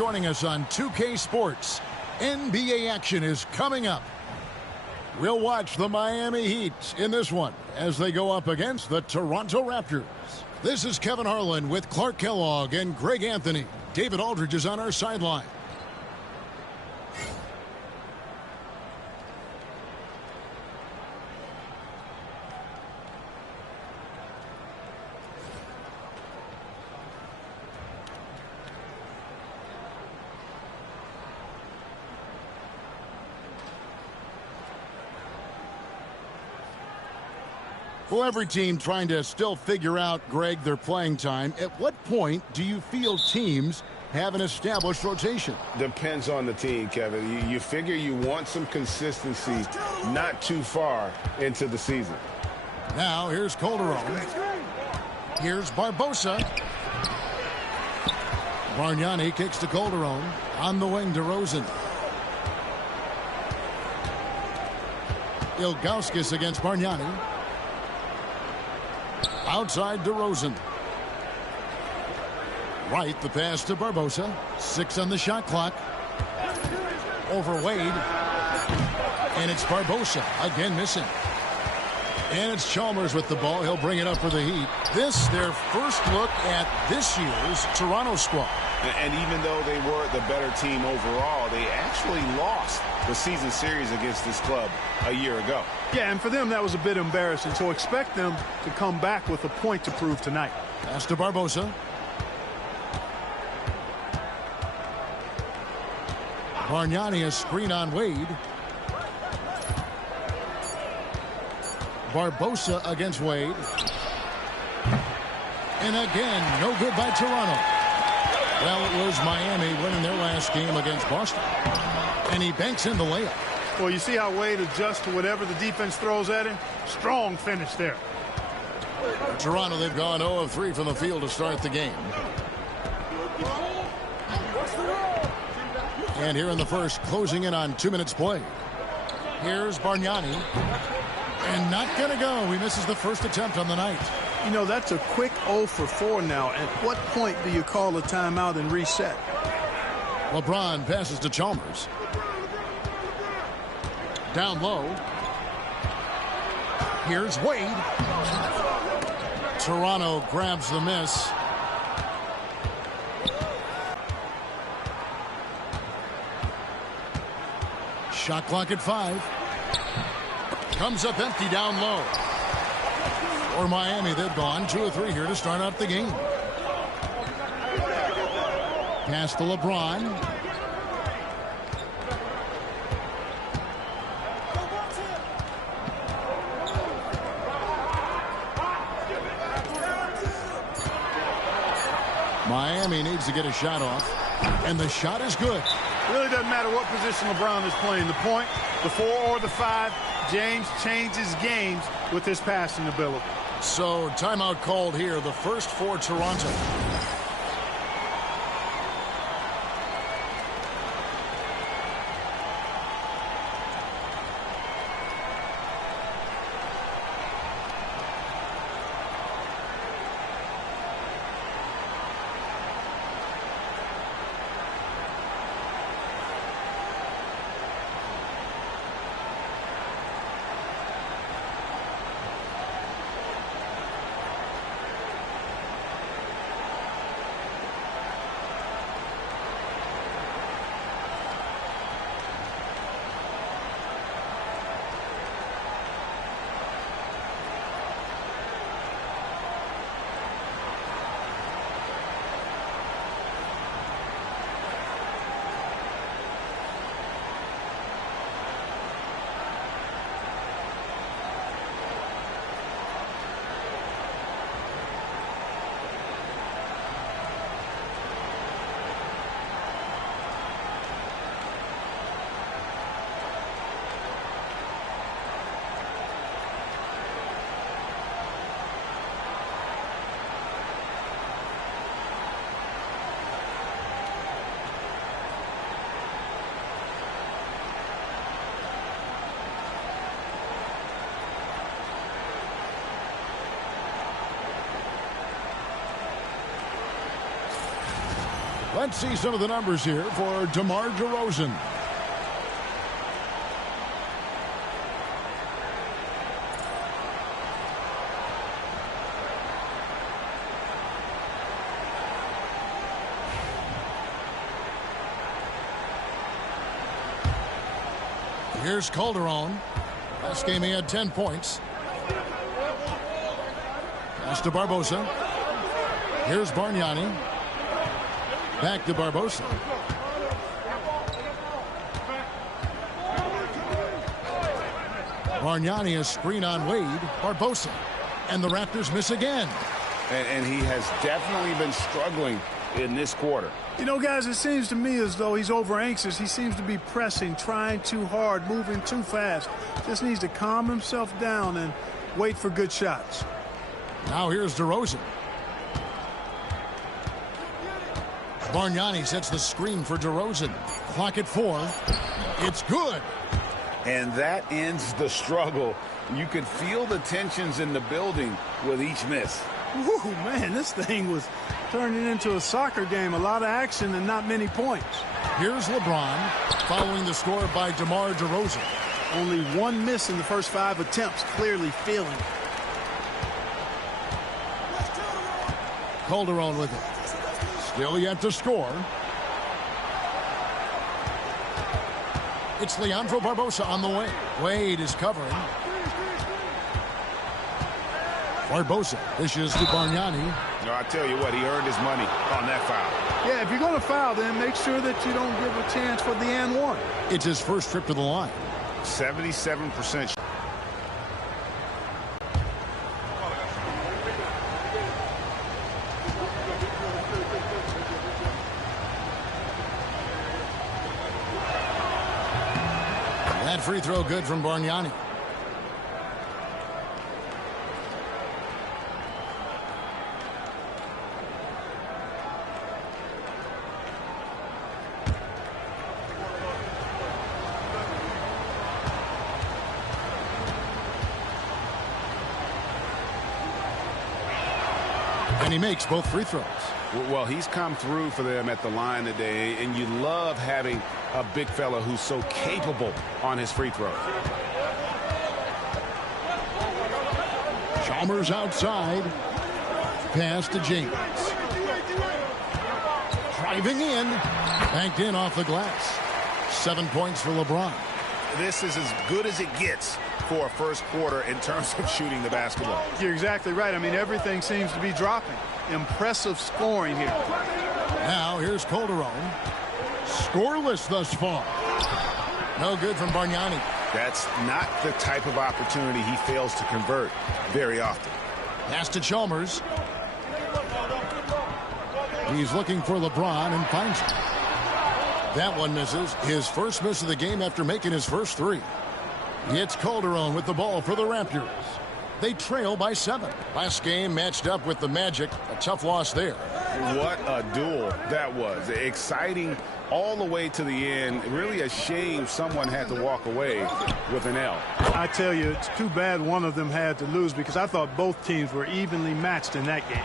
joining us on 2K Sports. NBA action is coming up. We'll watch the Miami Heat in this one as they go up against the Toronto Raptors. This is Kevin Harlan with Clark Kellogg and Greg Anthony. David Aldridge is on our sideline. Well, every team trying to still figure out, Greg, their playing time. At what point do you feel teams have an established rotation? Depends on the team, Kevin. You figure you want some consistency not too far into the season. Now, here's Calderon. Here's Barbosa. Bargnani kicks to Calderon. On the wing to Rosen. Ilgauskas against Bargnani. Outside to Rosen. Right, the pass to Barbosa. 6 on the shot clock. Over Wade. And it's Barbosa. Again missing. And it's Chalmers with the ball. He'll bring it up for the Heat. This, their first look at this year's Toronto squad. And even though they were the better team overall, they actually lost the season series against this club a year ago. Yeah, and for them, that was a bit embarrassing. So expect them to come back with a point to prove tonight. Pass to Barbosa. Bargnani, a screen on Wade. Barbosa against Wade. And again, no good by Toronto. Well, it was Miami winning their last game against Boston. And he banks in the layup. Well, you see how Wade adjusts to whatever the defense throws at him? Strong finish there. Toronto, they've gone 0 of 3 from the field to start the game. And here in the first, closing in on 2 minutes play. Here's Bargnani. And not going to go. He misses the first attempt on the night. You know, that's a quick 0 for 4 now. At what point do you call a timeout and reset? LeBron passes to Chalmers. Down low. Here's Wade. Toronto grabs the miss. Shot clock at 5. Comes up empty down low. For Miami, they've gone 2 of 3 here to start out the game. Pass to LeBron. Miami needs to get a shot off. And the shot is good. It really doesn't matter what position LeBron is playing. The point, the 4 or the 5, James changes games with his passing ability. So timeout called here, the first for Toronto. Let's see some of the numbers here for DeMar DeRozan. Here's Calderon. Last game he had 10 points. Pass to Barbosa. Here's Bargnani. Back to Barbosa. Bargnani, a screen on Wade. Barbosa. And the Raptors miss again. And he has definitely been struggling in this quarter. You know, guys, it seems to me as though he's over anxious. He seems to be pressing, trying too hard, moving too fast. Just needs to calm himself down and wait for good shots. Now here's DeRozan. Bargnani sets the screen for DeRozan. Clock at 4. It's good. And that ends the struggle. You could feel the tensions in the building with each miss. Woo, man, this thing was turning into a soccer game. A lot of action and not many points. Here's LeBron following the score by DeMar DeRozan. Only one miss in the first 5 attempts. Clearly feeling it. Calderon with it. Still yet to score. It's Leandro Barbosa on the way. Wade is covering. Barbosa dishes to Bargnani. No, I tell you what, he earned his money on that foul. Yeah, if you're going to foul, then make sure that you don't give a chance for the and one. It's his first trip to the line. 77%. That free throw good from Bargnani. And he makes both free throws. Well, he's come through for them at the line today, and you love having a big fella who's so capable on his free throws. Chalmers outside. Pass to James. Driving in. Banked in off the glass. 7 points for LeBron. This is as good as it gets for a first quarter in terms of shooting the basketball. You're exactly right. I mean, everything seems to be dropping. Impressive scoring here. Now here's Calderon. Scoreless thus far. No good from Bargnani. That's not the type of opportunity he fails to convert very often. Pass to Chalmers. He's looking for LeBron and finds him. That one misses. His first miss of the game after making his first 3. It's Calderon with the ball for the Raptors. They trail by 7. Last game matched up with the Magic. A tough loss there. What a duel that was. Exciting all the way to the end. Really a shame someone had to walk away with an L. I tell you, it's too bad one of them had to lose because I thought both teams were evenly matched in that game.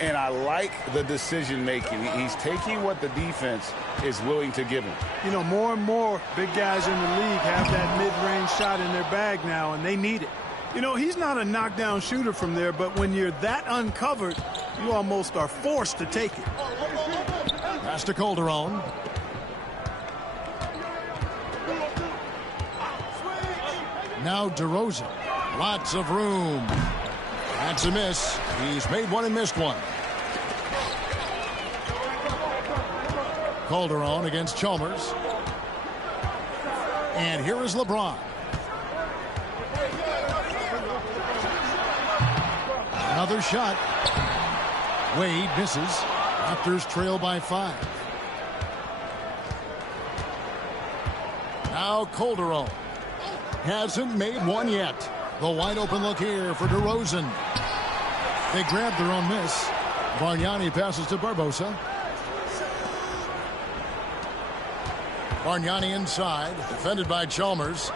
And I like the decision making. He's taking what the defense is willing to give him. You know, more and more big guys in the league have that mid-range shot in their bag now, and they need it. You know, he's not a knockdown shooter from there, but when you're that uncovered, you almost are forced to take it. Pass to Calderon. Now DeRozan. Lots of room. That's a miss. He's made one and missed one. Calderon against Chalmers. And here is LeBron. Another shot. Wade misses. Raptors trail by 5. Now Calderon. Hasn't made one yet. The wide open look here for DeRozan. They grab their own miss. Bargnani passes to Barbosa. Bargnani inside, defended by Chalmers.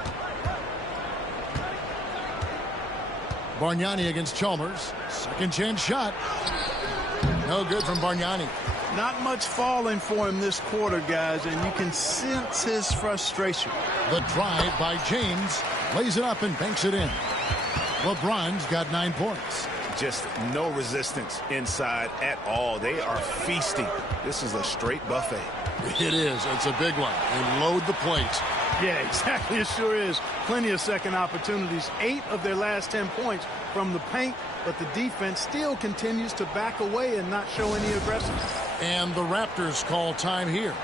Bargnani against Chalmers. Second chance shot. No good from Bargnani. Not much falling for him this quarter, guys, and you can sense his frustration. The drive by James, lays it up and banks it in. LeBron's got 9 points. Just no resistance inside at all. They are feasting. This is a straight buffet. It is. It's a big one. And load the plate. Yeah, exactly. It sure is. Plenty of second opportunities. 8 of their last 10 points from the paint, but the defense still continues to back away and not show any aggressiveness. And the Raptors call time here.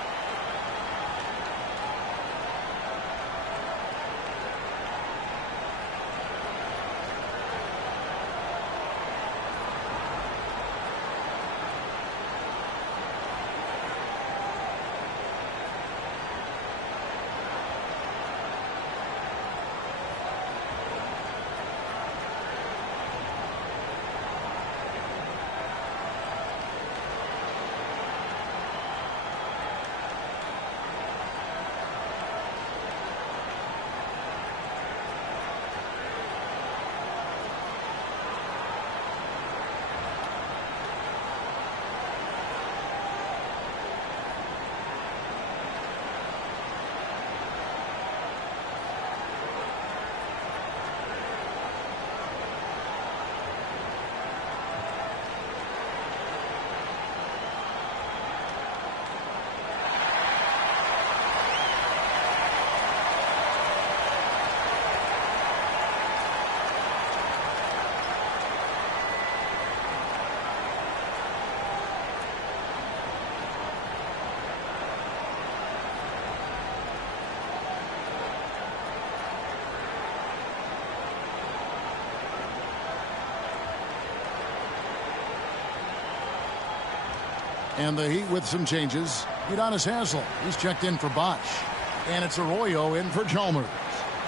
And the Heat with some changes. Udonis Haslem, he's checked in for Bosch. And it's Arroyo in for Chalmers.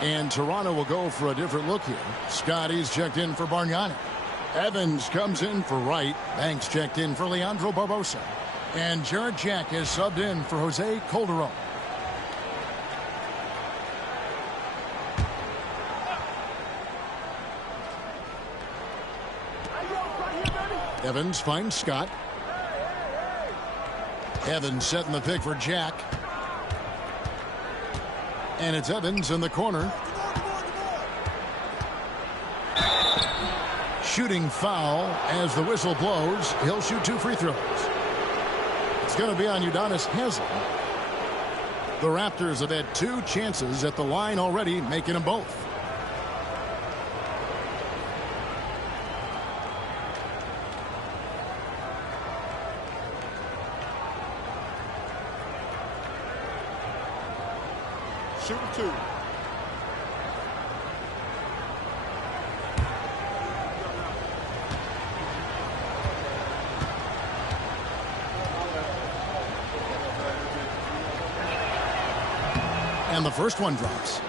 And Toronto will go for a different look here. Scotty's checked in for Bargnani. Evans comes in for Wright. Banks checked in for Leandro Barbosa. And Jarrett Jack is subbed in for Jose Calderon. Evans finds Scott. Evans setting the pick for Jack. And it's Evans in the corner. Shooting foul as the whistle blows. He'll shoot 2 free throws. It's going to be on Udonis Haslem. The Raptors have had 2 chances at the line already, making them both. Shooting 2. And the first one drops.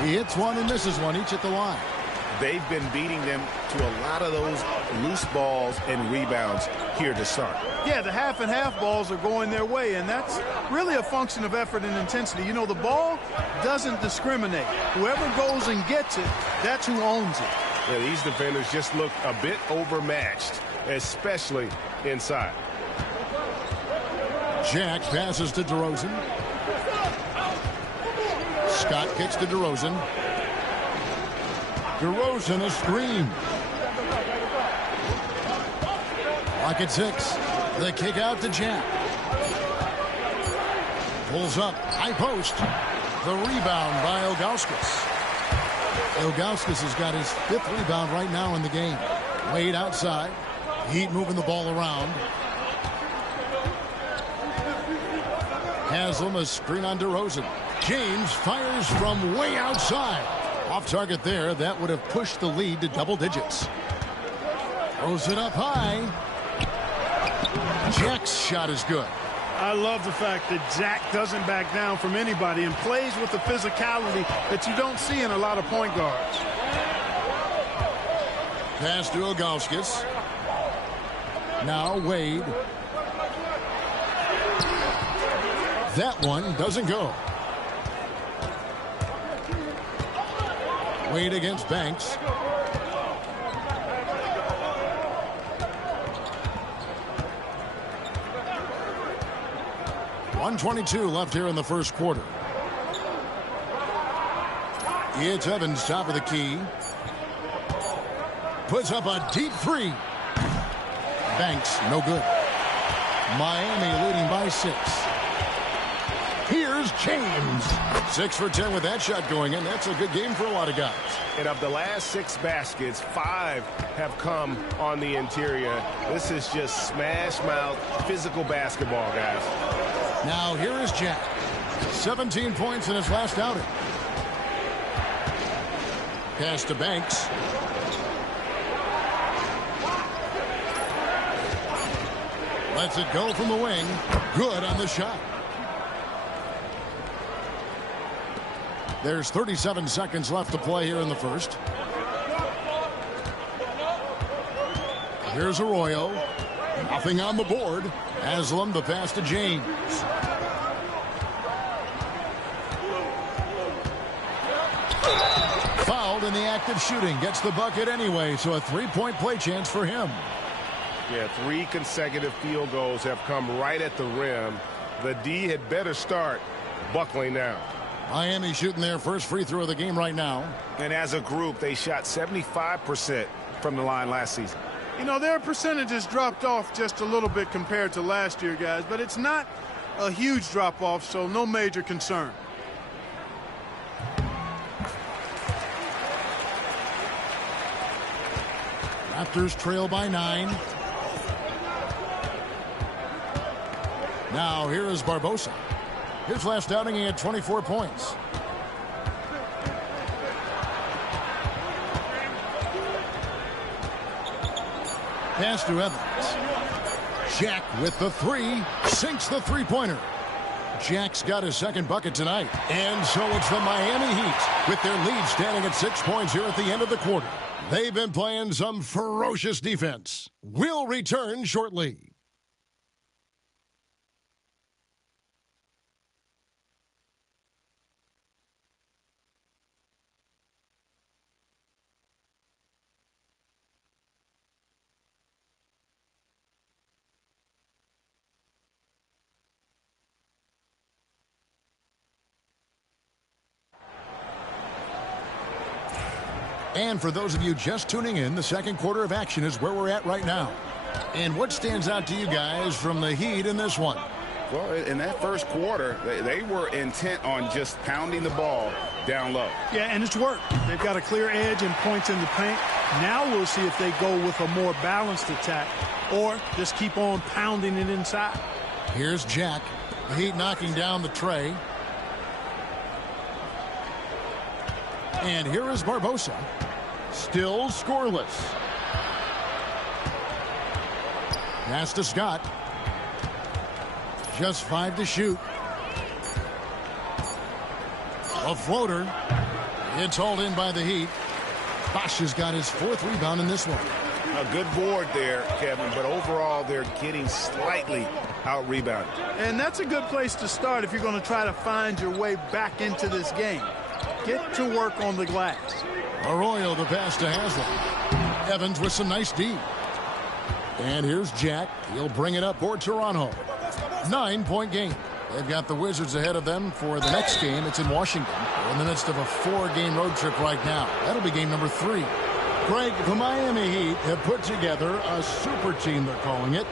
He hits one and misses one, each at the line. They've been beating them to a lot of those loose balls and rebounds here to start. Yeah, the half and half balls are going their way, and that's really a function of effort and intensity. You know, the ball doesn't discriminate. Whoever goes and gets it, that's who owns it. Yeah, these defenders just look a bit overmatched, especially inside. Jack passes to DeRozan. Scott kicks to DeRozan. DeRozan a screen. Lock at 6. The kick out to Jack. Pulls up. High post. The rebound by Ilgauskas. Ilgauskas has got his 5th rebound right now in the game. Wade outside. Heat moving the ball around. Haslem a screen on DeRozan. James fires from way outside. Off target there. That would have pushed the lead to double digits. Throws it up high. Jack's shot is good. I love the fact that Jack doesn't back down from anybody and plays with the physicality that you don't see in a lot of point guards. Pass to Ilgauskas. Now Wade. That one doesn't go. Wade against Banks. .122 left here in the first quarter. It's Evans, top of the key. Puts up a deep three. Banks, no good. Miami leading by 6. Here's James. 6 for 10 with that shot going in. That's a good game for a lot of guys. And of the last 6 baskets, 5 have come on the interior. This is just smash mouth physical basketball, guys. Now here is Jack. 17 points in his last outing. Pass to Banks. Lets it go from the wing. Good on the shot. There's 37 seconds left to play here in the first. Here's Arroyo. Nothing on the board. Haslam the pass to James. Fouled in the act of shooting. Gets the bucket anyway, so a 3-point play chance for him. Yeah, 3 consecutive field goals have come right at the rim. The D had better start buckling down. Miami shooting their first free throw of the game right now. And as a group, they shot 75% from the line last season. You know, their percentages dropped off just a little bit compared to last year, guys, but it's not a huge drop-off, so no major concern. Raptors trail by 9. Now here is Barbosa. His last outing, he had 24 points. Pass to Evans. Jack with the 3. Sinks the three-pointer. Jack's got his second bucket tonight. And so it's the Miami Heat with their lead standing at 6 points here at the end of the quarter. They've been playing some ferocious defense. We'll return shortly. And for those of you just tuning in, the second quarter of action is where we're at right now. And what stands out to you guys from the Heat in this one? Well, in that first quarter, they were intent on just pounding the ball down low. Yeah, and it's worked. They've got a clear edge and points in the paint. Now we'll see if they go with a more balanced attack or just keep on pounding it inside. Here's Jack. The Heat knocking down the tray. And here is Barbosa. Still scoreless. Pass to Scott. Just 5 to shoot. A floater. It's hauled in by the Heat. Bosch has got his 4th rebound in this one. A good board there, Kevin, but overall they're getting slightly out-rebounded. And that's a good place to start if you're going to try to find your way back into this game. Get to work on the glass. Arroyo the pass to Haslam. Evans with some nice D. And here's Jack. He'll bring it up for Toronto. 9-point game. They've got the Wizards ahead of them for the next game. It's in Washington. We're in the midst of a 4-game road trip right now. That'll be game number 3. Greg, the Miami Heat have put together a super team, they're calling it.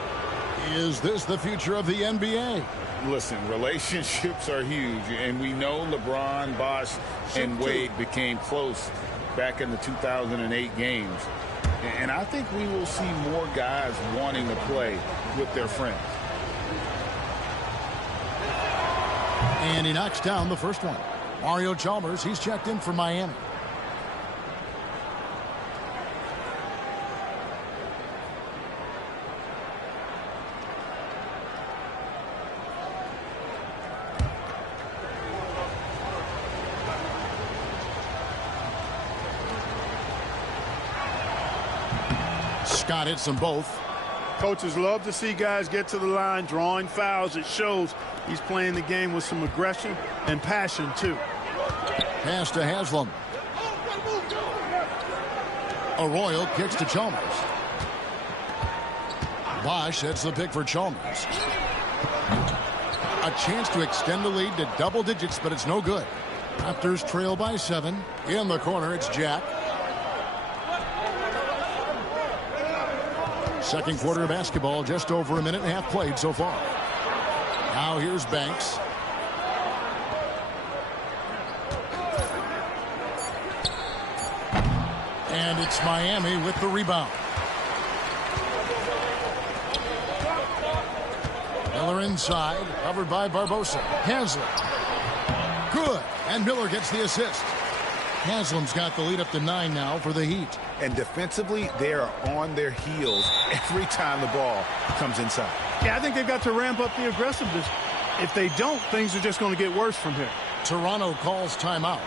Is this the future of the NBA? Listen, relationships are huge, and we know LeBron, Bosch, and Wade became close back in the 2008 games. And I think we will see more guys wanting to play with their friends. And he knocks down the first one. Mario Chalmers, he's checked in for Miami. Scott hits them both. Coaches love to see guys get to the line, drawing fouls. It shows he's playing the game with some aggression and passion, too. Pass to Haslam. Arroyo kicks to Chalmers. Bosch sets the pick for Chalmers. A chance to extend the lead to double digits, but it's no good. Raptors trail by 7. In the corner, it's Jack. Second quarter of basketball, just over a minute and a half played so far. Now here's Banks. And it's Miami with the rebound. Miller inside, covered by Barbosa. Haslam. Good. And Miller gets the assist. Haslam's got the lead up to 9 now for the Heat. And defensively, they are on their heels every time the ball comes inside. Yeah, I think they've got to ramp up the aggressiveness. If they don't, things are just going to get worse from here. Toronto calls timeout.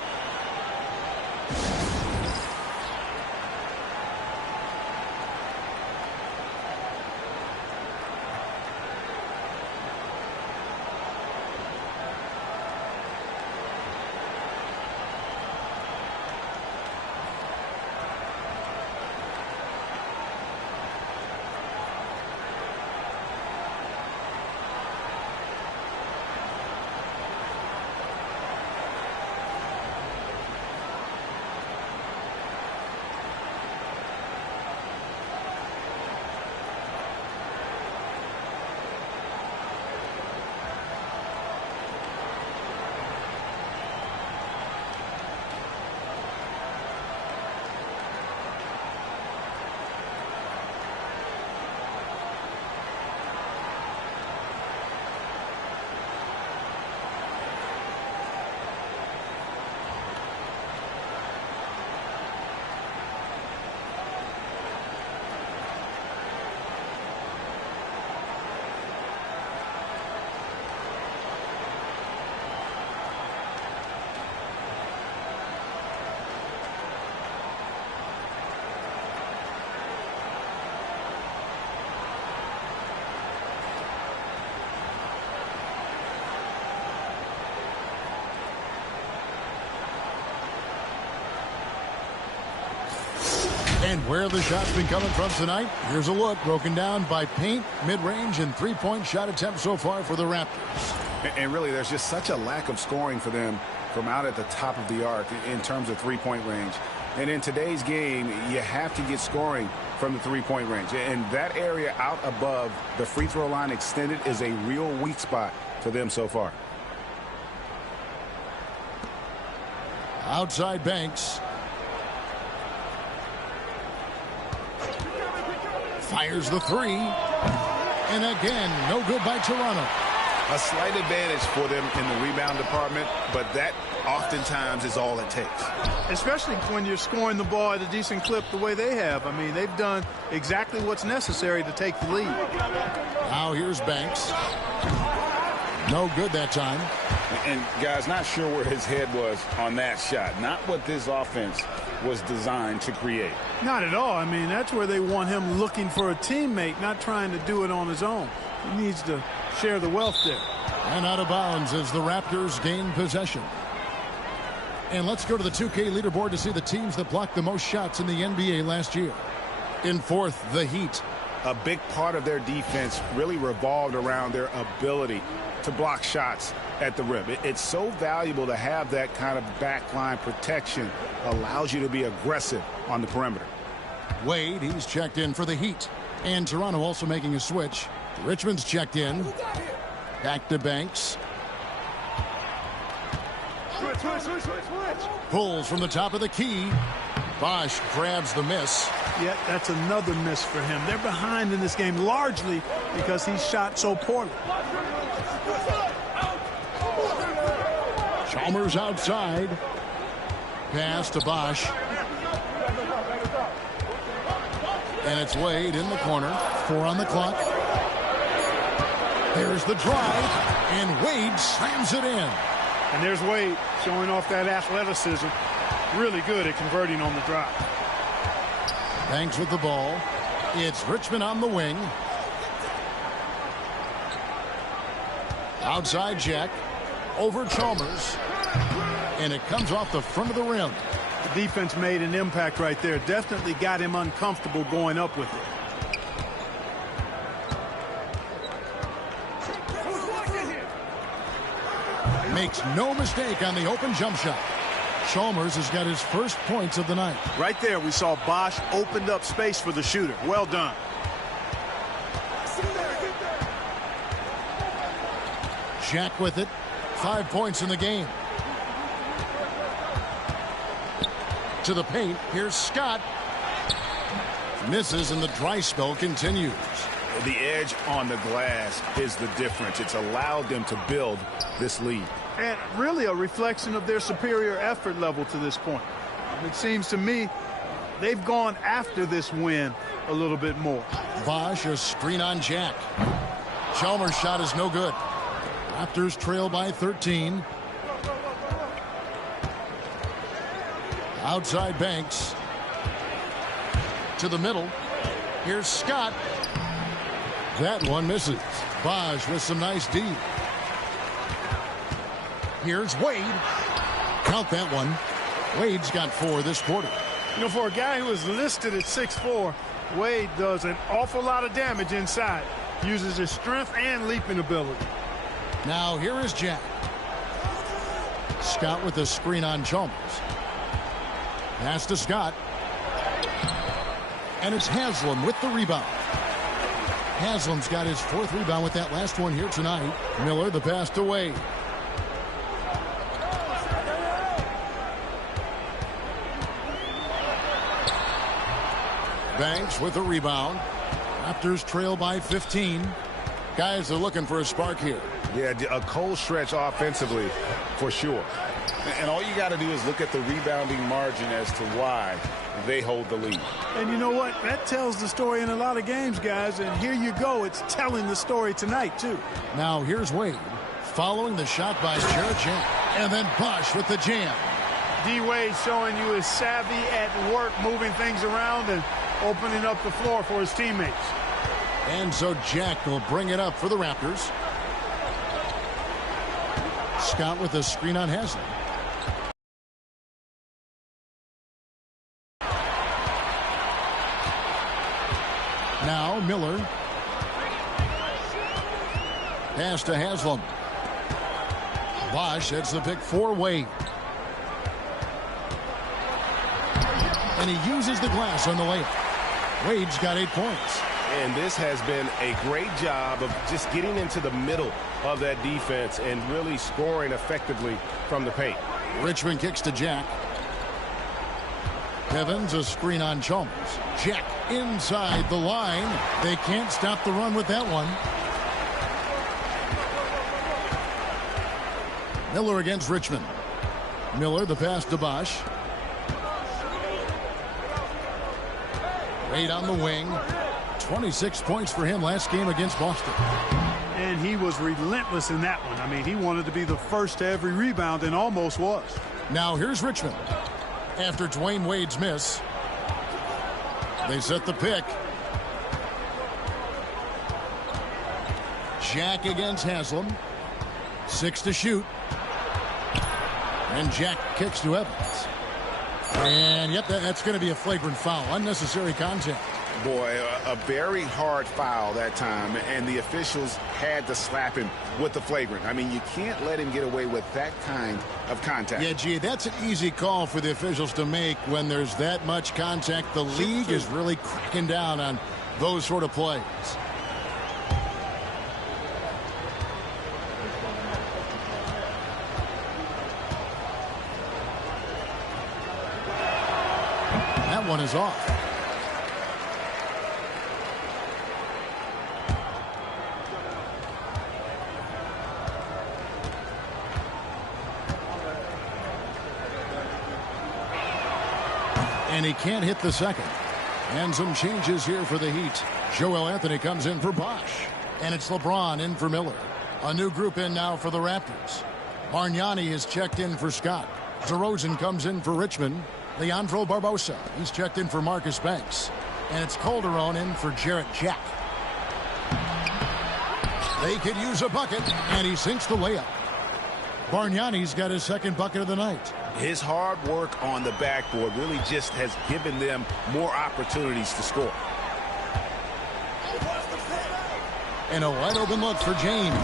And where the shot's been coming from tonight, here's a look broken down by paint, mid-range, and three-point shot attempts so far for the Raptors. And really, there's just such a lack of scoring for them from out at the top of the arc in terms of three-point range. And in today's game, you have to get scoring from the three-point range. And that area out above the free throw line extended is a real weak spot for them so far. Outside Banks. Fires the three. And again, no good by Toronto. A slight advantage for them in the rebound department, but that oftentimes is all it takes. Especially when you're scoring the ball at a decent clip the way they have. I mean, they've done exactly what's necessary to take the lead. Now here's Banks. No good that time. And guys, not sure where his head was on that shot. Not what this offense was designed to create. Not at all. I mean, that's where they want him looking for a teammate, not trying to do it on his own. He needs to share the wealth there. And out of bounds as the Raptors gain possession. And let's go to the 2K leaderboard to see the teams that blocked the most shots in the NBA last year. In fourth, the Heat. A big part of their defense really revolved around their ability to block shots at the rim. It's so valuable to have that kind of backline protection. Allows you to be aggressive on the perimeter. Wade, he's checked in for the Heat. And Toronto also making a switch. Richmond's checked in. Back to Banks. Pulls from the top of the key. Bosch grabs the miss. Yeah, that's another miss for him. They're behind in this game largely because he shot so poorly. Chalmers outside. Pass to Bosch. And it's Wade in the corner. 4 on the clock. There's the drive. And Wade slams it in. And there's Wade showing off that athleticism. Really good at converting on the drive. Banks with the ball. It's Richmond on the wing. Outside Jack. Over Chalmers. And it comes off the front of the rim. The defense made an impact right there. Definitely got him uncomfortable going up with it. Makes no mistake on the open jump shot. Chalmers has got his first points of the night. Right there, we saw Bosch opened up space for the shooter. Well done. Jack with it. 5 points in the game. To the paint. Here's Scott. Misses, and the dry spell continues. The edge on the glass is the difference. It's allowed them to build this lead. And really a reflection of their superior effort level to this point. It seems to me they've gone after this win a little bit more. Bosch, a screen on Jack. Chalmers' shot is no good. Raptors trail by 13. Outside Banks. To the middle. Here's Scott. That one misses. Bosch with some nice D. Here's Wade. Count that one. Wade's got 4 this quarter. You know, for a guy who is listed at 6'4", Wade does an awful lot of damage inside. Uses his strength and leaping ability. Now here is Jack. Scott with the screen on Chalmers. Pass to Scott. And it's Haslam with the rebound. Haslam's got his 4th rebound with that last one here tonight. Miller the pass to Wade. Banks with the rebound. Raptors trail by 15. Guys are looking for a spark here. Yeah, a cold stretch offensively for sure. And all you got to do is look at the rebounding margin as to why they hold the lead. And you know what? That tells the story in a lot of games, guys. And here you go. It's telling the story tonight, too. Now here's Wade. Following the shot by Jared Jack. And then Bosch with the jam. D. Wade showing you his savvy at work, moving things around and opening up the floor for his teammates. And so Jack will bring it up for the Raptors. Scott with a screen on Haslam. Now Miller. Pass to Haslam. Bosch heads the pick for Wade. And he uses the glass on the layup. Wade's got 8 points. And this has been a great job of just getting into the middle of that defense and really scoring effectively from the paint. Richmond kicks to Jack. Evans a screen on Chalmers. Jack inside the line. They can't stop the run with that one. Miller against Richmond. Miller the pass to Bosch. Wade on the wing. 26 points for him last game against Boston. And he was relentless in that one. I mean, he wanted to be the first to every rebound and almost was. Now here's Richmond. After Dwayne Wade's miss, they set the pick. Jack against Haslam. 6 to shoot. And Jack kicks to Evans. And yep, that's going to be a flagrant foul. Unnecessary contact. Boy, a very hard foul that time, and the officials had to slap him with the flagrant. I mean, you can't let him get away with that kind of contact. Yeah, gee, that's an easy call for the officials to make when there's that much contact. The league is really cracking down on those sort of plays. That one is off. And he can't hit the second. And some changes here for the Heat. Joel Anthony comes in for Bosch. And it's LeBron in for Miller. A new group in now for the Raptors. Bargnani is checked in for Scott. DeRozan comes in for Richmond. Leandro Barbosa, he's checked in for Marcus Banks. And it's Calderon in for Jarrett Jack. They could use a bucket, and he sinks the layup. Bargnani's got his second bucket of the night. His hard work on the backboard really just has given them more opportunities to score. And a wide open look for James.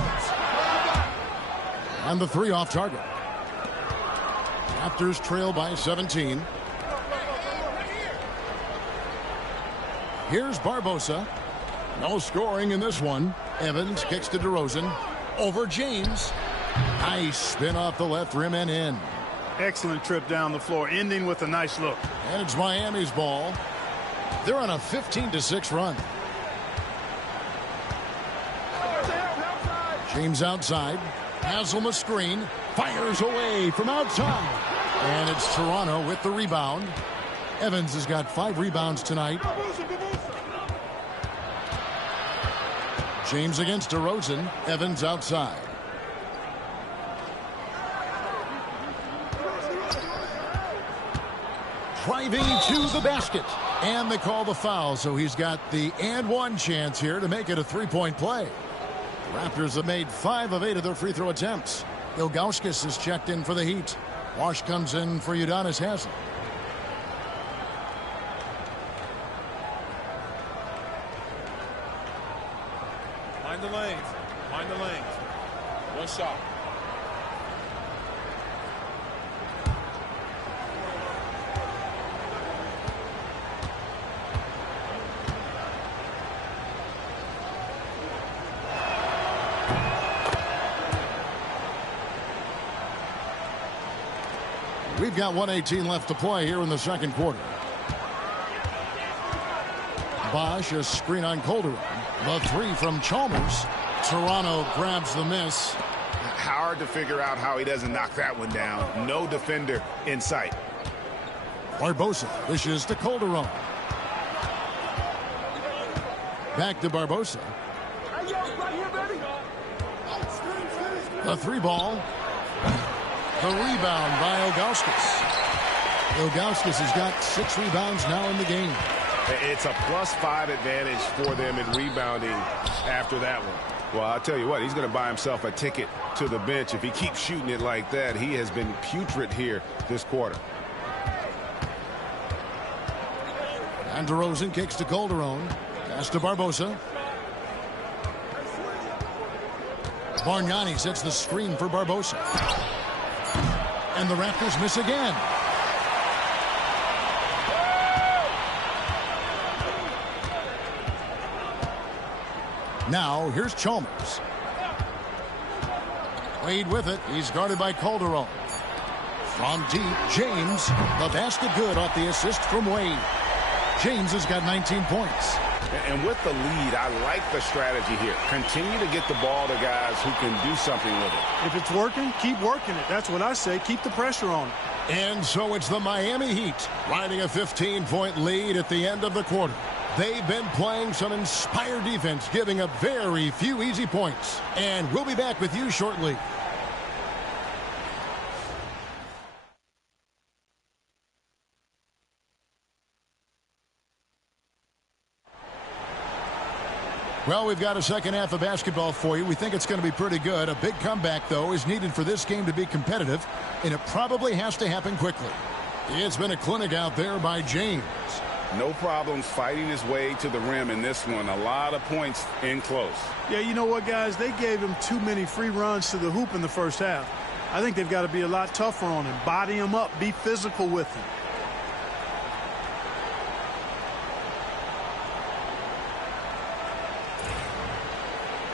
And the three off target. Raptors trail by 17. Here's Barbosa. No scoring in this one. Evans kicks to DeRozan. Over James. Nice spin off the left rim and in. Excellent trip down the floor, ending with a nice look. And it's Miami's ball. They're on a 15-6 run. James outside. Haslam a screen. Fires away from outside. And it's Toronto with the rebound. Evans has got 5 rebounds tonight. James against DeRozan. Evans outside. Driving to the basket. And they call the foul, so he's got the and one chance here to make it a three-point play. The Raptors have made 5 of 8 of their free throw attempts. Ilgauskas is checked in for the Heat. Wash comes in for Udonis Haslem. Mind the lanes. Mind the lanes. One shot. We've got 1:18 left to play here in the second quarter. Bosch, a screen on Calderon. The three from Chalmers. Toronto grabs the miss. Hard to figure out how he doesn't knock that one down. No defender in sight. Barbosa dishes to Calderon. Back to Barbosa. The three ball. The rebound by Ilgauskas. Ilgauskas has got 6 rebounds now in the game. It's a +5 advantage for them in rebounding after that one. Well, I'll tell you what, he's going to buy himself a ticket to the bench. If he keeps shooting it like that, he has been putrid here this quarter. And DeRozan kicks to Calderon. Pass to Barbosa. Bargnani sets the screen for Barbosa. And the Raptors miss again. Now, here's Chalmers. Wade with it. He's guarded by Calderon. From deep, James. The basket good off the assist from Wade. James has got 19 points. And with the lead, I like the strategy here. Continue to get the ball to guys who can do something with it. If it's working, keep working it. That's what I say. Keep the pressure on it. And so it's the Miami Heat riding a 15-point lead at the end of the quarter. They've been playing some inspired defense, giving up very few easy points. And we'll be back with you shortly. Well, we've got a second half of basketball for you. We think it's going to be pretty good. A big comeback, though, is needed for this game to be competitive, and it probably has to happen quickly. It's been a clinic out there by James. No problems fighting his way to the rim in this one. A lot of points in close. Yeah, you know what, guys? They gave him too many free runs to the hoop in the first half. I think they've got to be a lot tougher on him. Body him up. Be physical with him.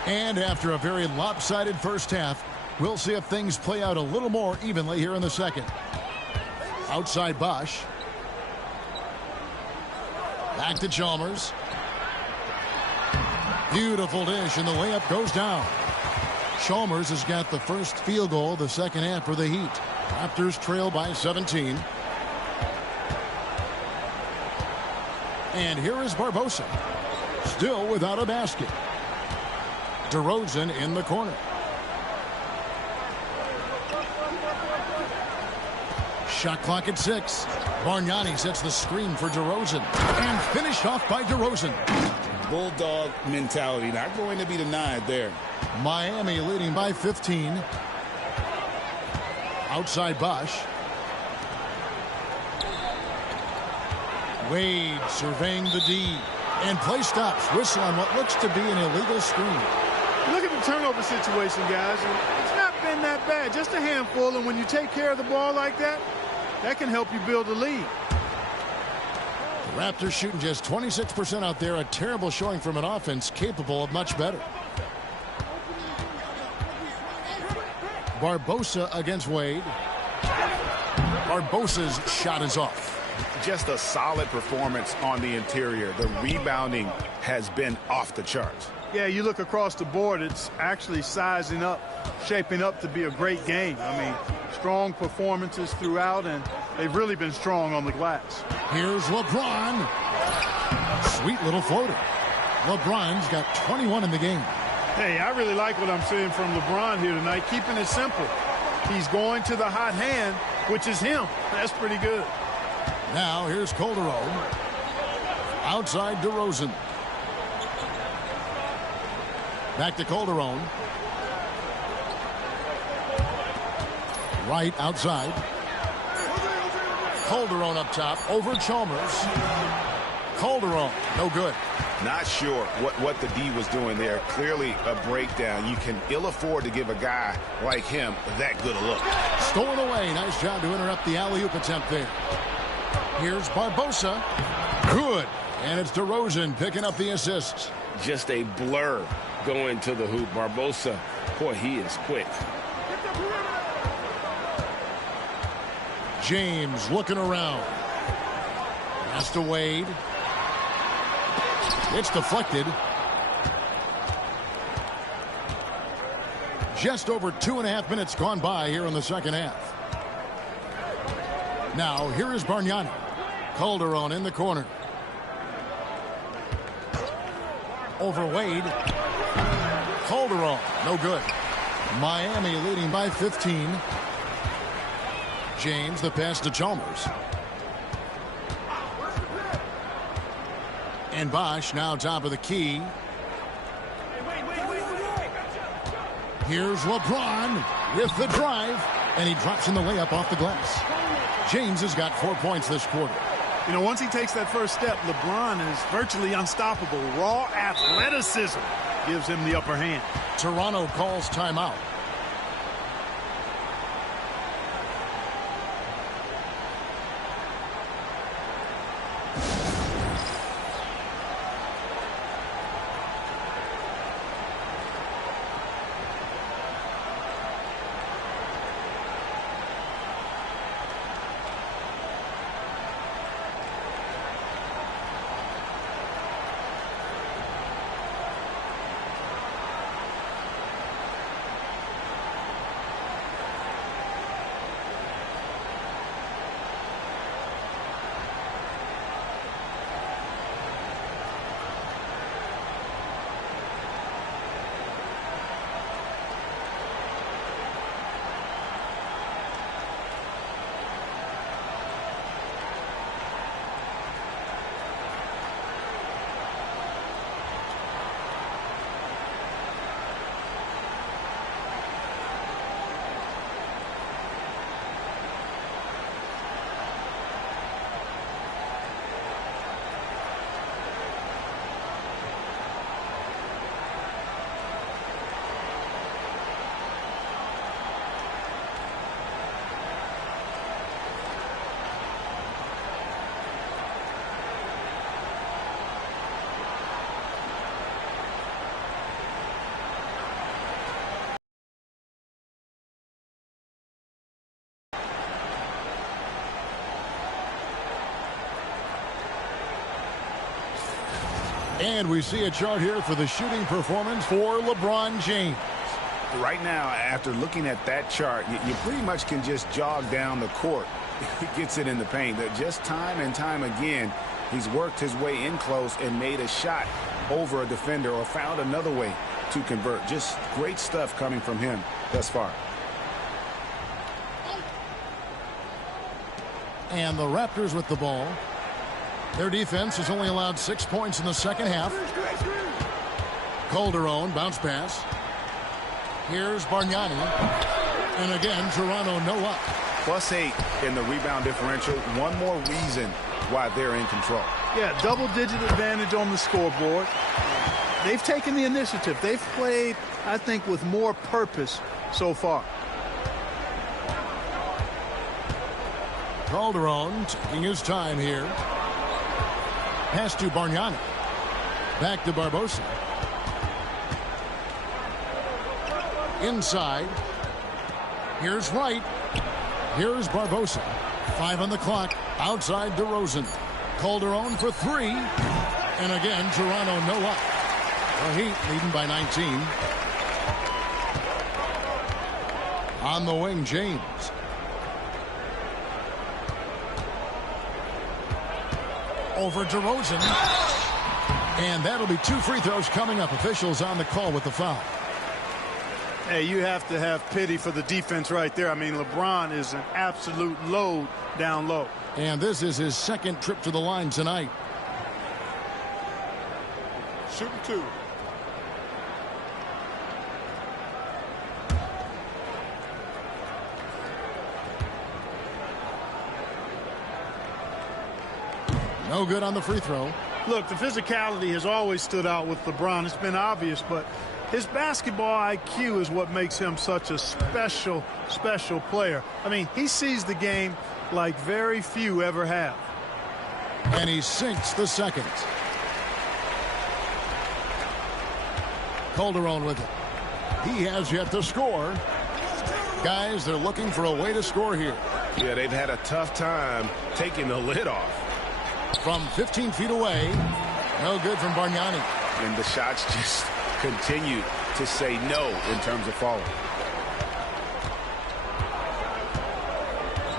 And after a very lopsided first half, we'll see if things play out a little more evenly here in the second. Outside Bosch. Back to Chalmers. Beautiful dish, and the layup goes down. Chalmers has got the first field goal of the second half for the Heat. Raptors trail by 17. And here is Barbosa. Still without a basket. DeRozan in the corner. Shot clock at 6. Bargnani sets the screen for DeRozan. And finished off by DeRozan. Bulldog mentality not going to be denied there. Miami leading by 15. Outside Bosch. Wade surveying the D. And play stops. Whistle on what looks to be an illegal screen. Look at the turnover situation, guys. It's not been that bad. Just a handful. And when you take care of the ball like that, that can help you build a lead. The Raptors shooting just 26% out there. A terrible showing from an offense capable of much better. Barbosa against Wade. Barbosa's shot is off. Just a solid performance on the interior. The rebounding has been off the charts. Yeah, you look across the board, it's actually sizing up, shaping up to be a great game. I mean, strong performances throughout, and they've really been strong on the glass. Here's LeBron. Sweet little floater. LeBron's got 21 in the game. Hey, I really like what I'm seeing from LeBron here tonight, keeping it simple. He's going to the hot hand, which is him. That's pretty good. Now here's Calderon. Outside DeRozan. Back to Calderon. Right outside. Calderon up top over Chalmers. Calderon, no good. Not sure what the D was doing there. Clearly a breakdown. You can ill afford to give a guy like him that good a look. Stolen away. Nice job to interrupt the alley-oop attempt there. Here's Barbosa. Good. And it's DeRozan picking up the assists. Just a blur going to the hoop. Barbosa, boy, he is quick. James looking around. Pass to Wade. It's deflected. Just over 2.5 minutes gone by here in the second half. Now, here is Bargnani. Calderon in the corner. Over Wade. Calderon, no good. Miami leading by 15. James, the pass to Chalmers. And Bosch now top of the key. Here's LeBron with the drive. And he drops in the layup off the glass. James has got 4 points this quarter. You know, once he takes that first step, LeBron is virtually unstoppable. Raw athleticism gives him the upper hand. Toronto calls timeout. And we see a chart here for the shooting performance for LeBron James. Right now, after looking at that chart, you pretty much can just jog down the court. He gets it in the paint. Just time and time again, he's worked his way in close and made a shot over a defender or found another way to convert. Just great stuff coming from him thus far. And the Raptors with the ball. Their defense has only allowed 6 points in the second half. Calderon, bounce pass. Here's Bargnani. And again, Toronto no up. +8 in the rebound differential. One more reason why they're in control. Yeah, double-digit advantage on the scoreboard. They've taken the initiative. They've played, I think, with more purpose so far. Calderon taking his time here. Pass to Bargnani. Back to Barbosa. Inside. Here's Wright. Here's Barbosa. 5 on the clock. Outside DeRozan. Calderon for 3. And again, Toronto no up. The Heat leading by 19. On the wing, James. Over DeRozan. And that'll be 2 free throws coming up. Officials on the call with the foul. Hey, you have to have pity for the defense right there. I mean, LeBron is an absolute load down low. And this is his second trip to the line tonight. Shooting 2. No good on the free throw. Look, the physicality has always stood out with LeBron. It's been obvious, but his basketball IQ is what makes him such a special player. I mean, he sees the game like very few ever have. And he sinks the second. Calderon with it. He has yet to score. Guys, they're looking for a way to score here. Yeah, they've had a tough time taking the lid off. From 15 feet away. No good from Bargnani. And the shots just continue to say no in terms of falling.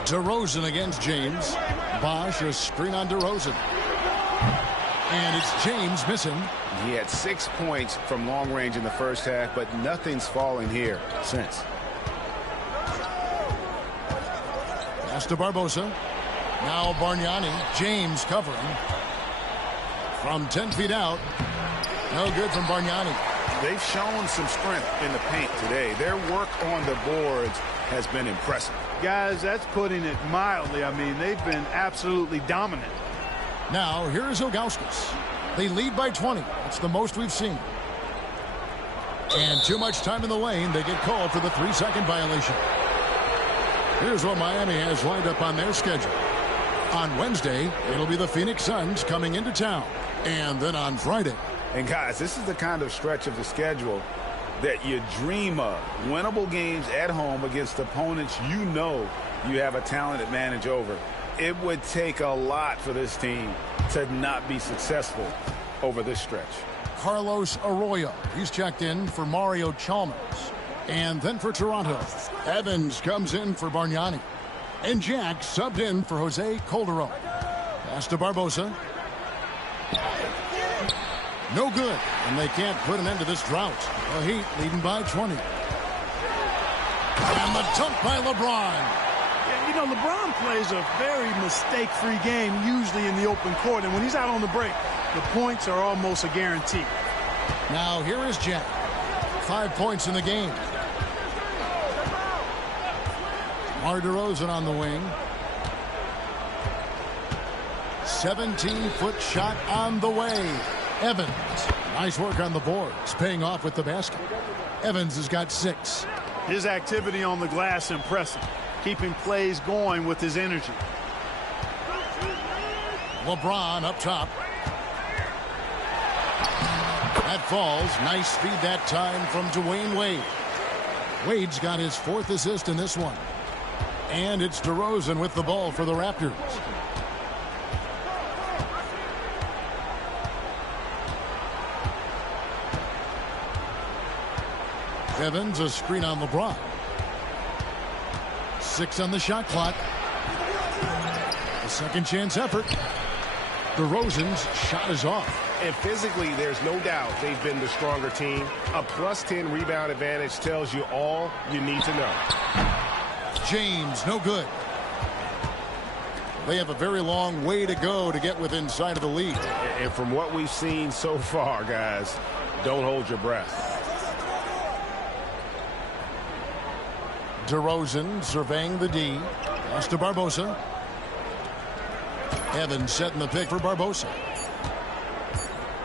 DeRozan against James. Bosch, a screen on DeRozan. And it's James missing. He had 6 points from long range in the first half, but nothing's fallen here since. Pass to Barbosa. Now Bargnani. James covering. From 10 feet out. No good from Bargnani. They've shown some strength in the paint today. Their work on the boards has been impressive. Guys, that's putting it mildly. I mean, they've been absolutely dominant. Now, here's Ilgauskas. They lead by 20. That's the most we've seen. And too much time in the lane. They get called for the 3-second violation. Here's what Miami has lined up on their schedule. On Wednesday, it'll be the Phoenix Suns coming into town. And then on Friday. And guys, this is the kind of stretch of the schedule that you dream of. Winnable games at home against opponents you know you have a talent advantage over. It would take a lot for this team to not be successful over this stretch. Carlos Arroyo. He's checked in for Mario Chalmers. And then for Toronto, Evans comes in for Bargnani. And Jack subbed in for Jose Calderon. Pass to Barbosa. No good. And they can't put an end to this drought. The Heat leading by 20. And the dunk by LeBron. Yeah, you know, LeBron plays a very mistake-free game, usually in the open court. And when he's out on the break, the points are almost a guarantee. Now here is Jack. 5 points in the game. Mar DeRozan on the wing. 17-foot shot on the way. Evans. Nice work on the boards. Paying off with the basket. Evans has got 6. His activity on the glass impressive. Keeping plays going with his energy. LeBron up top. That falls. Nice speed that time from Dwayne Wade. Wade's got his 4th assist in this one. And it's DeRozan with the ball for the Raptors. Evans, a screen on LeBron. 6 on the shot clock. A second chance effort. DeRozan's shot is off. And physically, there's no doubt they've been the stronger team. A +10 rebound advantage tells you all you need to know. James, no good. They have a very long way to go to get within sight of the lead. And from what we've seen so far, guys, don't hold your breath. DeRozan surveying the D. Pass to Barbosa. Evans setting the pick for Barbosa.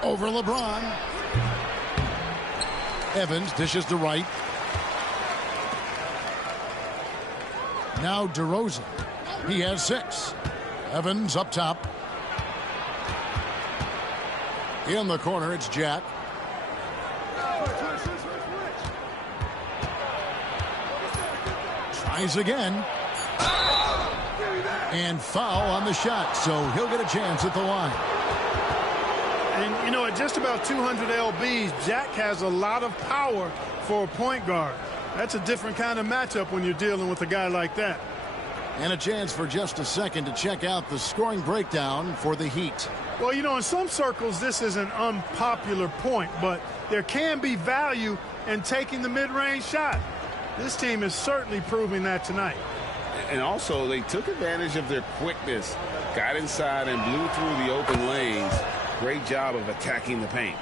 Over LeBron. Evans dishes to right. Now DeRozan. He has 6. Evans up top. In the corner, it's Jack. Tries again. And foul on the shot, so he'll get a chance at the line. And, you know, at just about 200 lbs, Jack has a lot of power for a point guard. That's a different kind of matchup when you're dealing with a guy like that. And a chance for just a second to check out the scoring breakdown for the Heat. Well, you know, in some circles, this is an unpopular point, but there can be value in taking the mid-range shot. This team is certainly proving that tonight. And also, they took advantage of their quickness, got inside and blew through the open lanes. Great job of attacking the paint.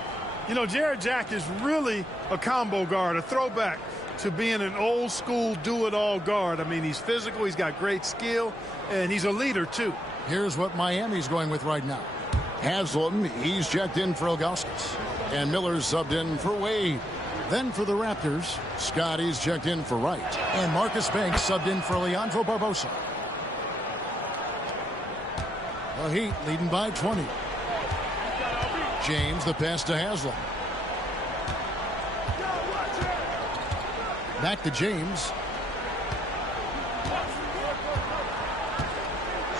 You know, Jared Jack is really a combo guard, a throwback to being an old-school do-it-all guard. I mean, he's physical, he's got great skill, and he's a leader, too. Here's what Miami's going with right now. Haslam, he's checked in for Ilgauskas. And Miller's subbed in for Wade. Then for the Raptors, Scotty's checked in for Wright. And Marcus Banks subbed in for Leandro Barbosa. The Heat leading by 20. James, the pass to Haslam. Back to James.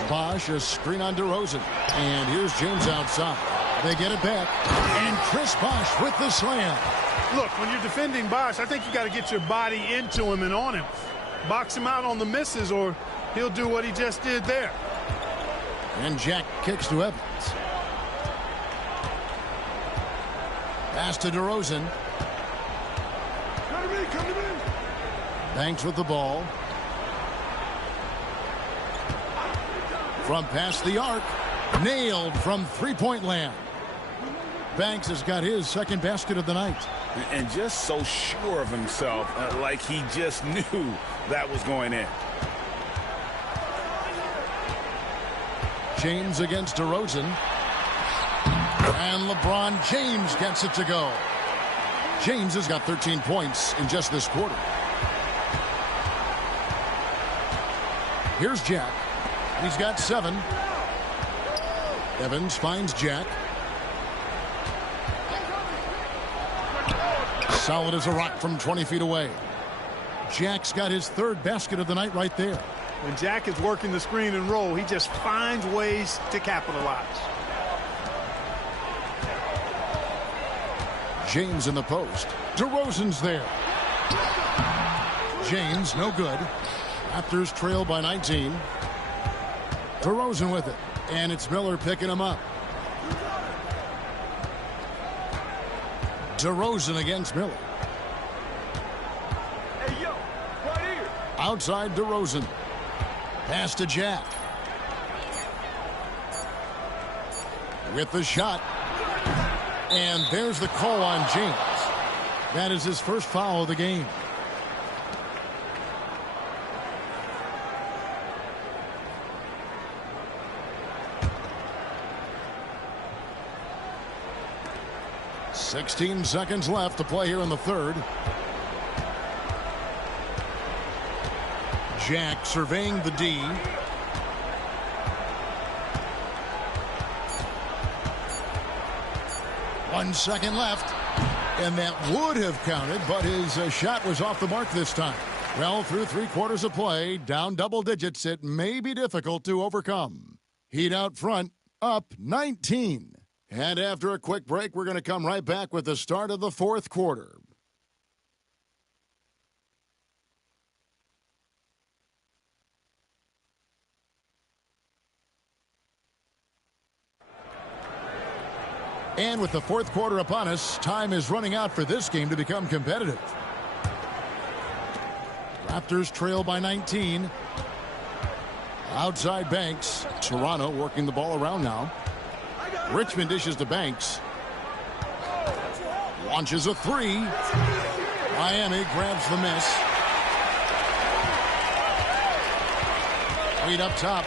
Bosh, a screen on DeRozan. And here's James outside. They get it back. And Chris Bosh with the slam. Look, when you're defending Bosh, I think you got to get your body into him and on him. Box him out on the misses, or he'll do what he just did there. And Jack kicks to Evans. Pass to DeRozan. Come to me. Banks with the ball. From past the arc. Nailed from three-point land. Banks has got his second basket of the night. And just so sure of himself, like he just knew that was going in. James against DeRozan. And LeBron James gets it to go. James has got 13 points in just this quarter. Here's Jack. He's got 7. Evans finds Jack. Solid as a rock from 20 feet away. Jack's got his third basket of the night right there. When Jack is working the screen and roll, he just finds ways to capitalize. James in the post. DeRozan's there. James, no good. Raptors trail by 19. DeRozan with it. And it's Miller picking him up. DeRozan against Miller. Hey, yo, right here. Outside DeRozan. Pass to Jack. With the shot. And there's the call on James. That is his first foul of the game. "16 seconds left to play here in the third. Jack surveying the D. One second left. And that would have counted, but his shot was off the mark this time. Well, through 3 quarters of play, down double digits, it may be difficult to overcome. Heat out front, up 19. And after a quick break, we're going to come right back with the start of the fourth quarter. And with the fourth quarter upon us, time is running out for this game to become competitive. Raptors trail by 19. Outside Banks. Toronto working the ball around now. Richmond dishes to Banks. Launches a three. Miami grabs the miss. Wade up top.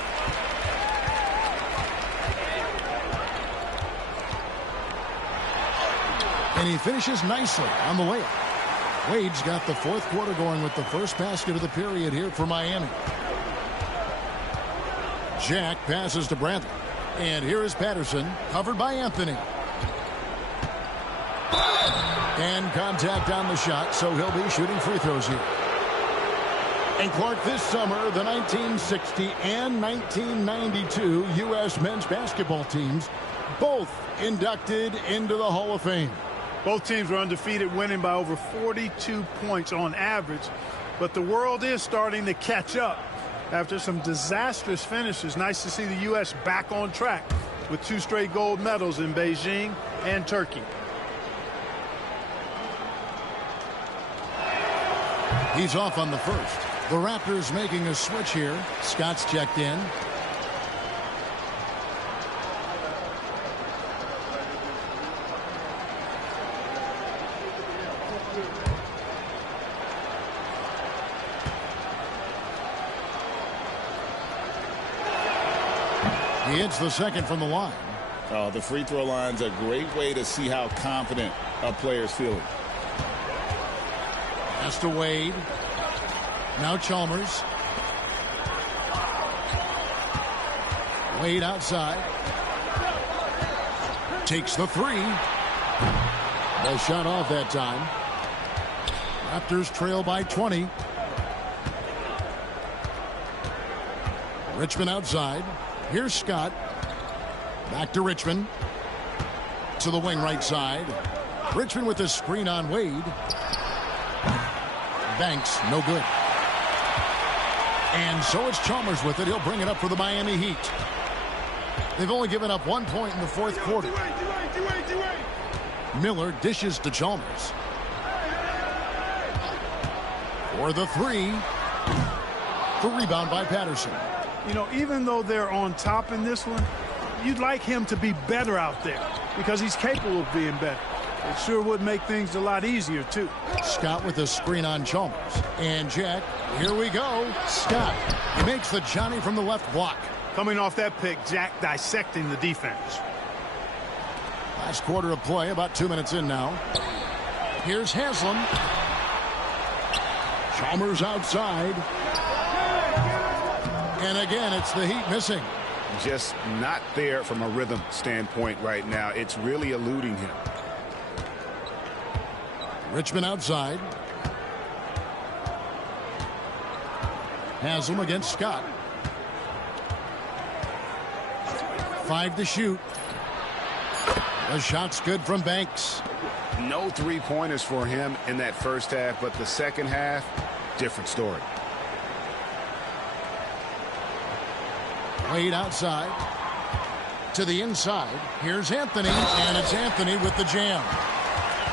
And he finishes nicely on the layup. Wade's got the fourth quarter going with the first basket of the period here for Miami. Jack passes to Bradley. And here is Patterson, covered by Anthony. And contact on the shot, so he'll be shooting free throws here. And Clark, this summer, the 1960 and 1992 U.S. men's basketball teams both inducted into the Hall of Fame. Both teams were undefeated, winning by over 42 points on average. But the world is starting to catch up after some disastrous finishes. Nice to see the U.S. back on track with 2 straight gold medals in Beijing and Turkey. He's off on the first. The Raptors making a switch here. Scott's checked in. He hits the second from the line. Oh, the free throw line's a great way to see how confident a player's feeling. Pass to Wade. Now Chalmers. Wade outside. Takes the three. No shot off that time. Raptors trail by 20. Richmond outside. Here's Scott. Back to Richmond. To the wing right side. Richmond with the screen on Wade. Banks, no good. And so it's Chalmers with it. He'll bring it up for the Miami Heat. They've only given up 1 point in the fourth quarter. Miller dishes to Chalmers. For the three. The rebound by Patterson. You know, even though they're on top in this one, you'd like him to be better out there because he's capable of being better. It sure would make things a lot easier, too. Scott with the screen on Chalmers. And Jack, here we go. Scott, he makes the Johnny from the left block. Coming off that pick, Jack dissecting the defense. Last quarter of play, about 2 minutes in now. Here's Haslam. Chalmers outside. And again, it's the Heat missing. Just not there from a rhythm standpoint right now. It's really eluding him. Richmond outside. Haslam against Scott. 5 to shoot. The shot's good from Banks. No three-pointers for him in that first half, but the second half, different story. Wade outside. To the inside. Here's Anthony, and it's Anthony with the jam.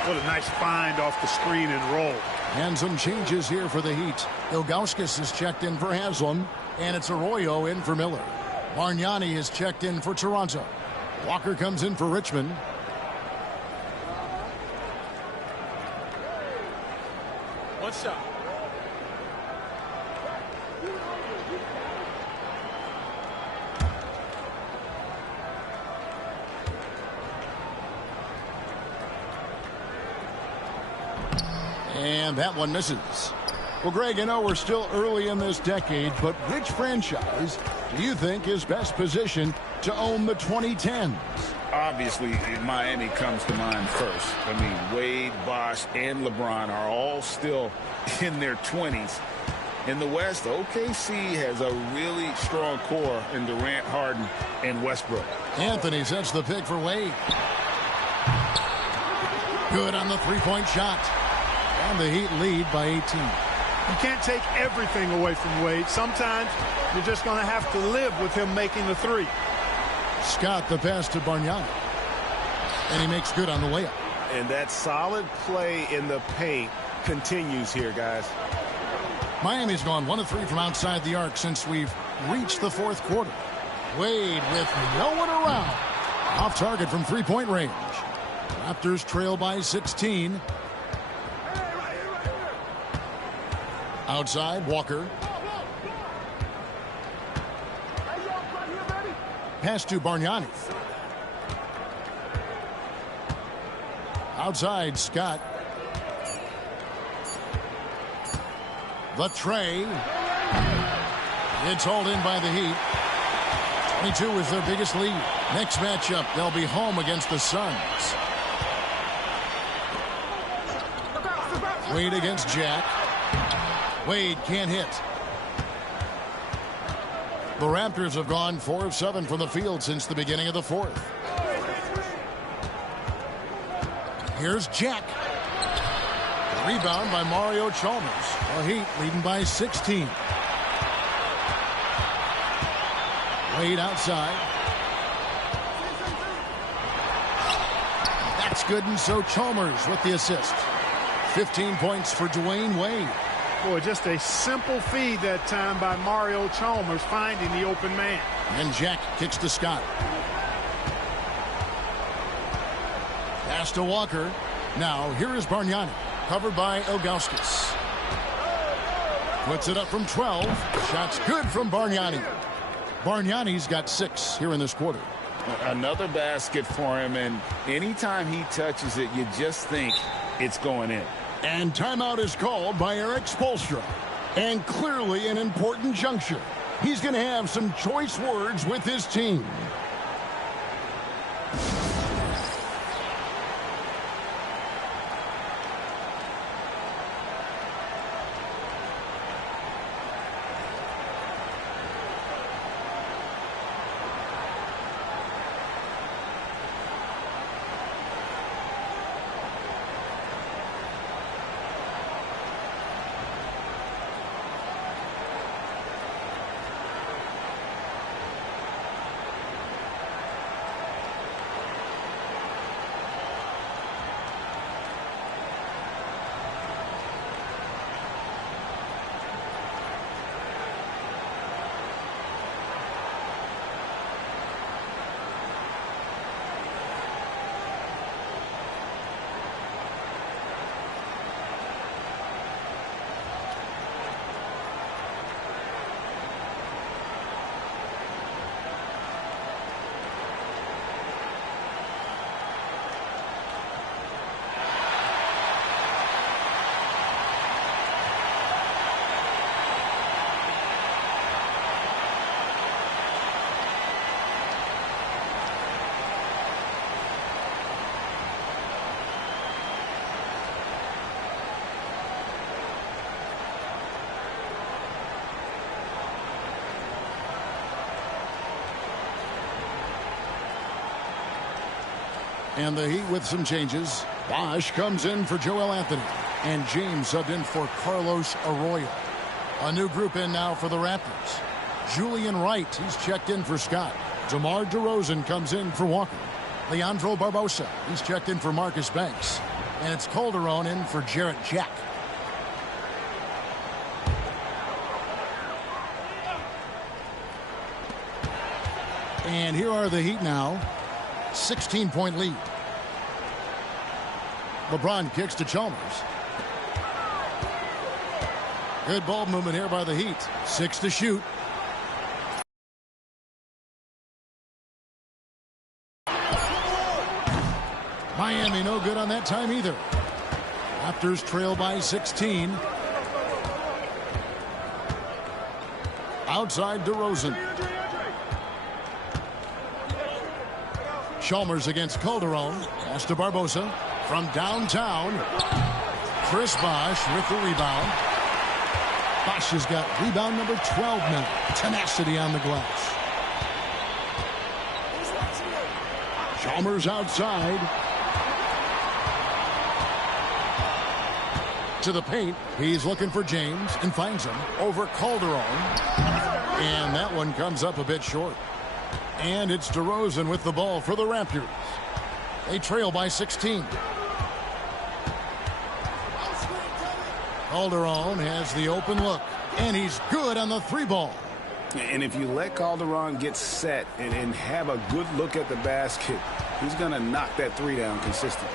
What a nice find off the screen and roll. And some changes here for the Heat. Ilgauskas is checked in for Haslam, and it's Arroyo in for Miller. Bargnani is checked in for Toronto. Walker comes in for Richmond. One shot. And that one misses. Well, Greg, I know we're still early in this decade, but which franchise do you think is best positioned to own the 2010s? Obviously, Miami comes to mind first. I mean, Wade, Bosh, and LeBron are all still in their 20s. In the West, OKC has a really strong core in Durant, Harden, and Westbrook. Anthony sets the pick for Wade. Good on the three-point shot. And the Heat lead by 18. You can't take everything away from Wade. Sometimes you're just going to have to live with him making the three. Scott the pass to Bargnani. And he makes good on the layup. And that solid play in the paint continues here, guys. Miami's gone 1 of 3 from outside the arc since we've reach the fourth quarter. Wade with no one around. Off target from three-point range. Raptors trail by 16. Outside, Walker. Pass to Bargnani. Outside, Scott. The tray. It's hauled in by the Heat. 22 is their biggest lead. Next matchup, they'll be home against the Suns. Wade against Jack. Wade can't hit. The Raptors have gone 4 of 7 from the field since the beginning of the fourth. Here's Jack. Rebound by Mario Chalmers. The Heat leading by 16. Wade outside. That's good, and so Chalmers with the assist. 15 points for Dwayne Wade. Boy, just a simple feed that time by Mario Chalmers finding the open man. And Jack kicks to Scott. Pass to Walker. Now here is Bargnani, covered by Ilgauskas. Puts it up from 12. Shots good from Bargnani. Bargnani's got 6 here in this quarter. Another basket for him, and anytime he touches it, you just think it's going in. And timeout is called by Eric Spoelstra. And clearly an important juncture. He's going to have some choice words with his team. And the Heat with some changes. Bosh comes in for Joel Anthony. And James subbed in for Carlos Arroyo. A new group in now for the Raptors. Julian Wright, he's checked in for Scott. DeMar DeRozan comes in for Walker. Leandro Barbosa, he's checked in for Marcus Banks. And it's Calderon in for Jarrett Jack. And here are the Heat now. 16-point lead. LeBron kicks to Chalmers. Good ball movement here by the Heat. 6 to shoot. Miami no good on that time either. Raptors trail by 16. Outside DeRozan. Chalmers against Calderon. Pass to Barbosa. From downtown. Chris Bosh with the rebound. Bosh has got rebound number 12 now. Tenacity on the glass. Chalmers outside. To the paint. He's looking for James and finds him over Calderon. And that one comes up a bit short. And it's DeRozan with the ball for the Raptors. They trail by 16. Calderon has the open look. And he's good on the 3 ball. And if you let Calderon get set and have a good look at the basket, he's going to knock that three down consistently.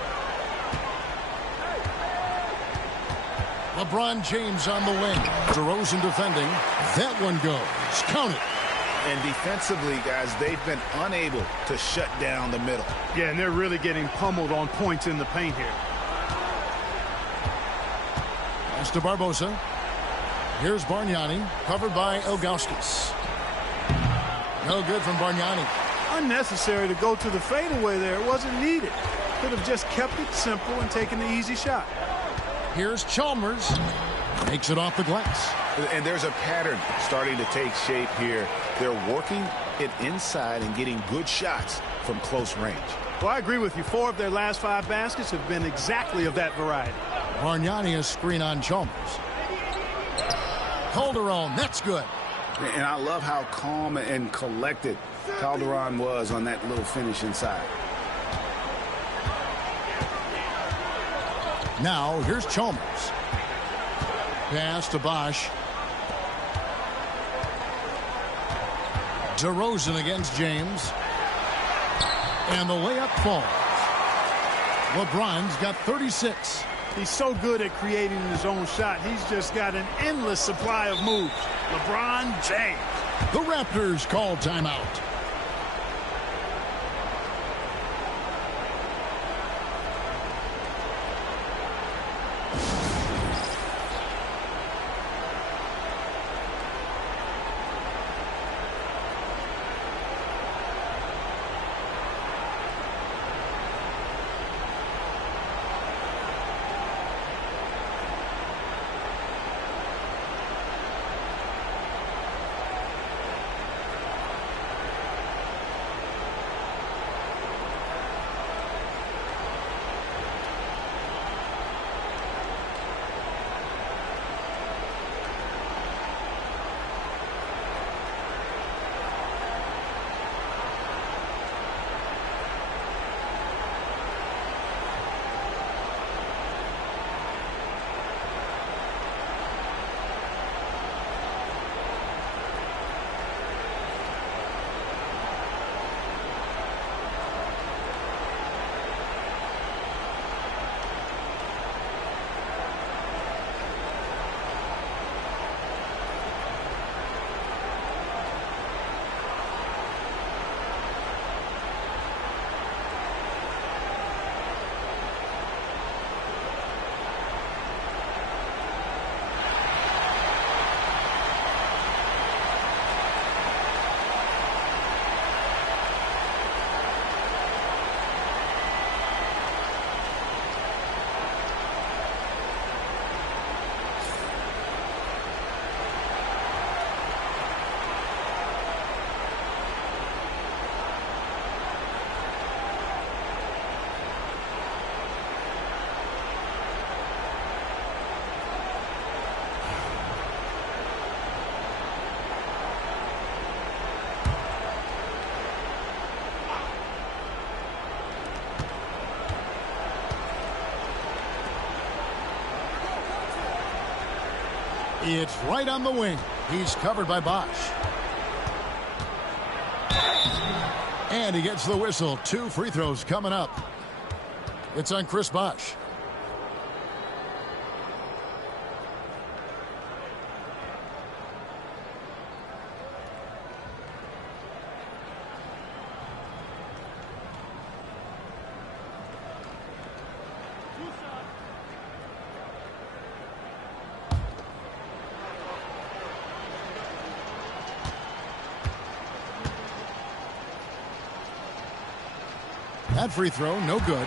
LeBron James on the wing. DeRozan defending. That one goes. Count it. And defensively, guys, they've been unable to shut down the middle. Yeah, and they're really getting pummeled on points in the paint here. Pass to Barbosa. Here's Bargnani, covered by Ilgauskas. No good from Bargnani. Unnecessary to go to the fadeaway there. It wasn't needed. Could have just kept it simple and taken the easy shot. Here's Chalmers. Makes it off the glass. And there's a pattern starting to take shape here. They're working it inside and getting good shots from close range. Well, I agree with you. 4 of their last 5 baskets have been exactly of that variety. Bargnani a screen on Chalmers. Calderon, that's good. And I love how calm and collected Calderon was on that little finish inside. Now, here's Chalmers. Pass to Bosch. DeRozan against James. And the layup falls. LeBron's got 36. He's so good at creating his own shot. He's just got an endless supply of moves. LeBron James. The Raptors call timeout. It's right on the wing. He's covered by Bosch. And he gets the whistle. 2 free throws coming up. It's on Chris Bosch. That free throw, no good.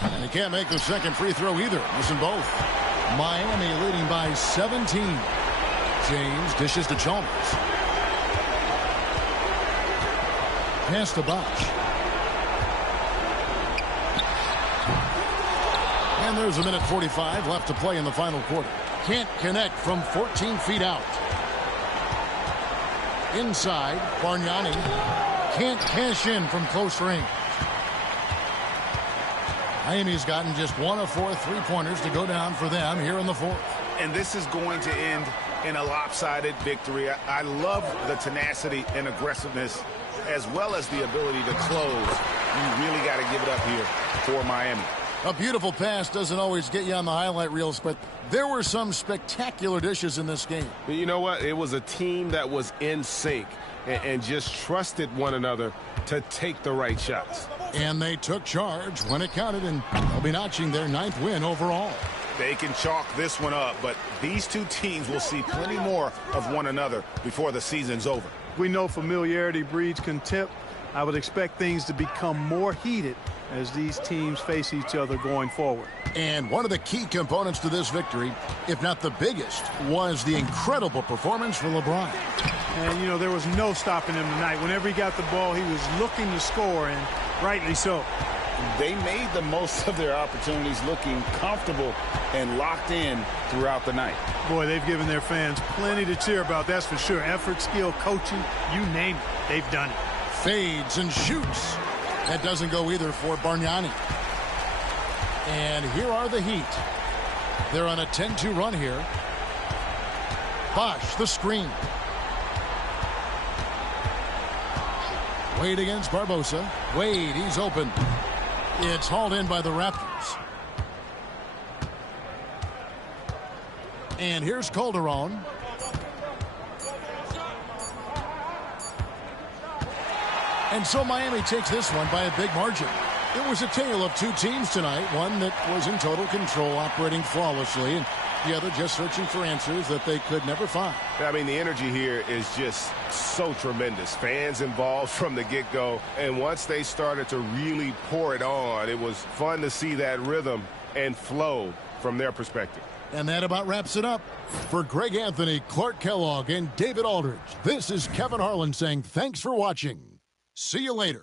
And he can't make the second free throw either. Missing both. Miami leading by 17. James dishes to Chalmers. Pass to Bosch. And there's a minute 45 left to play in the final quarter. Can't connect from 14 feet out. Inside, Bargnani can't cash in from close range. Miami's gotten just 1 of 4 3-pointers to go down for them here in the fourth. And this is going to end in a lopsided victory. I love the tenacity and aggressiveness as well as the ability to close. You really got to give it up here for Miami. A beautiful pass doesn't always get you on the highlight reels, but there were some spectacular dishes in this game. But you know what? It was a team that was in sync and just trusted one another to take the right shots. And they took charge when it counted, and they'll be notching their 9th win overall. They can chalk this one up, but these two teams will see plenty more of one another before the season's over. We know familiarity breeds contempt. I would expect things to become more heated as these teams face each other going forward. And one of the key components to this victory, if not the biggest, was the incredible performance for LeBron. And, you know, there was no stopping him tonight. Whenever he got the ball, he was looking to score, and rightly so. They made the most of their opportunities, looking comfortable and locked in throughout the night. Boy, they've given their fans plenty to cheer about, that's for sure. Effort, skill, coaching, you name it, they've done it. Fades and shoots. That doesn't go either for Bargnani. And here are the Heat. They're on a 10-2 run here. Bosh, the screen. Wade against Barbosa. Wade, he's open. It's hauled in by the Raptors. And here's Calderon. And so Miami takes this one by a big margin. It was a tale of two teams tonight, one that was in total control, operating flawlessly, and the other just searching for answers that they could never find. I mean, the energy here is just so tremendous. Fans involved from the get-go, and once they started to really pour it on, it was fun to see that rhythm and flow from their perspective. And that about wraps it up. For Greg Anthony, Clark Kellogg, and David Aldridge, this is Kevin Harlan saying thanks for watching. See you later.